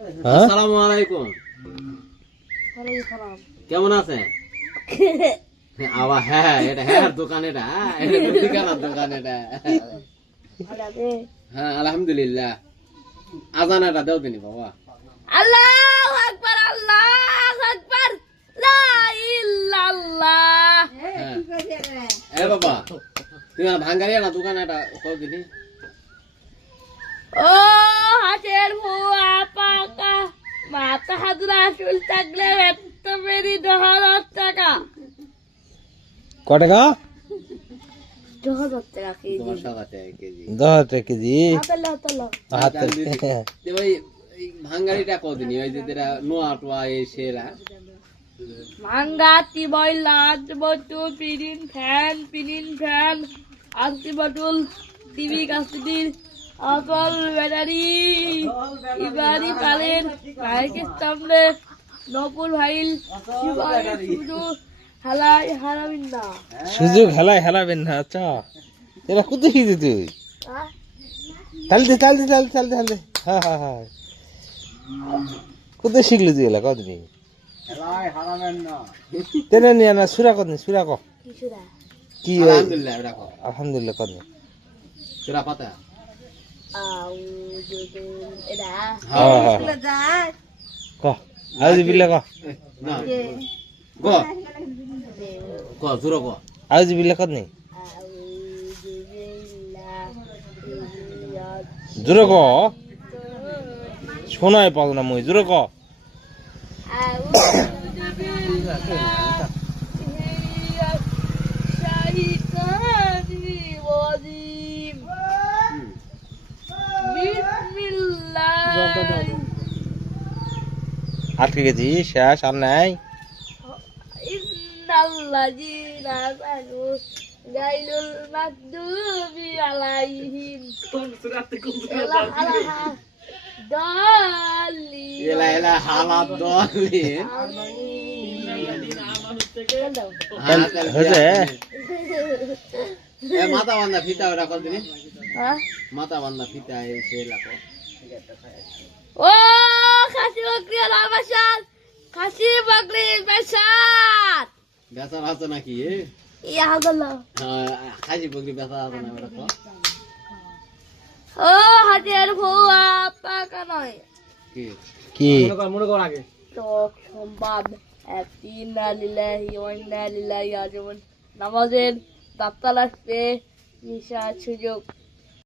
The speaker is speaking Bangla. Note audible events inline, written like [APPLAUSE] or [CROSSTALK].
হ্যাঁ? আসসালামু আলাইকুম। কেমন আছে [LAUGHS] আবার হ্যাঁ এটা হ্যাঁ দোকান এটা হ্যাঁ, এটা মুদিখানার দোকান এটা। হ্যাঁ আলহামদুলিল্লাহ। আজান এটা দেও দিনি বাবা। আল্লাহু আকবার আল্লাহু আকবার। লা ইল্লাল্লাহ হ্যাঁ। এ বাবা তুমি ভাঙ্গারিয়া না দোকান এটা কও দিনি ও হাতের ভুয়া পাকা হাতুরা চুল থাকলে এত বেরি দশ হাজার টাকা ক টাকা দশ হাজার টাকা কেজি। তোমার সাথে টাকা কেজি? হাতালে হাতালে হাতে যে ওই এই ভাঙ্গারিটা কও ওই যে যেটা নোয়া টোয়া এই সেরা মাঙ্গা টিবই লাজ বটুল পিনিন ফ্যান পিনিন ফ্যান আন্টি বটুল টিভি কাস্তিদির আকল ব্যাটারি ইবারি পালেন বাইকের সামনে নকুল ভাইল শুধু হালাই হারাবিন না সুযোগ হেলাই হেলাবেন না আচ্ছা। এটা কোথায় শিখছি তুই? চালতে চালতে চালতে চালতে চালতে হ্যাঁ হ্যাঁ হ্যাঁ। কোথায় শিখলি তুই এলা কদিন তেনে নিয়ে না সুরা কদিন সুরা? কি আলহামদুলিল্লাহ আলহামদুলিল্লাহ কদিন সুরা পাতা হ্যাঁ হ্যাঁ ক? আউজি বিল্লা ক? না। গ গ জোর ক। শোনাই পাল না মই জোরে ক আটকে গেছি শেষ আর নাই গাইলুল মাকদুবি আলাইহিম দলি এলা এলা হালাত দলি হয়েছে? এ মাথা বান্ধা ফিতা ওটা কর দিনি। হ্যাঁ? মাথা বান্ধা ফিতা এই সে ও খাসি বকরি বাসার খাসি বকরি বেচার আছে নাকি ইয়া হ্যাঁ, খাসি বকরি বেচা আছে না ওটা ও হাতের ভুয়া পাকা নয়। কি? কি? তো সম্ভব ইন্না লিল্লাহি ওয়া ইন্না ইলাইহি রাজিউন নামাজের আসবে নিশা সুযোগ